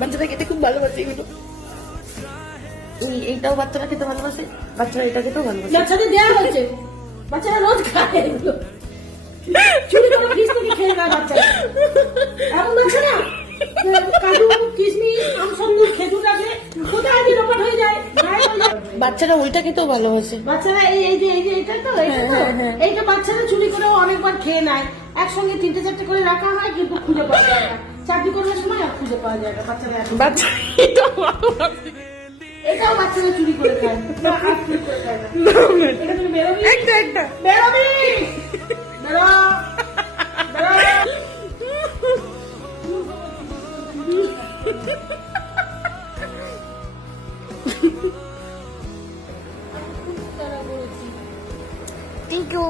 বাচ্চারা খেতে খুব ভালোবাসে এগুলো। এইটাও বাচ্চারা খেতে ভালোবাসে, বাচ্চারা এটা খেতেও ভালোবাসে। বাচ্চাদের দেওয়া হয়েছে, বাচ্চারা রোজ খায় এগুলো, চুরি করে ফ্রিজ থেকে খেয়ে খায় বাচ্চারা। এমন বাচ্চা না কাজু কিশমিশ আমসন্দি খেজুরটাকে কোথায় দিয়ে রপাট হয়ে যায়, গায়ে হয়ে যায়। বাচ্চারা ওইটা খেতেও ভালোবাসে। বাচ্চারা এই যে এটা তো এইটা বাচ্চারা চুরি করেও অনেকবার খেয়ে নেয়। একসঙ্গে 3-4টে করে রাখা হয়, কিন্তু খুঁজে পাওয়া যায় না। চাকরি করার সময় আর খুঁজে পাওয়া যায় না বাচ্চারা। বাচ্চা এটাও ভালোবাসে। এটাও বাচ্চারা চুরি করে খায়, আর চুরি করে খায় না। এটা তুমি বেরোবি, একটা বেরোবি, বেরো, বেরো। Thank you.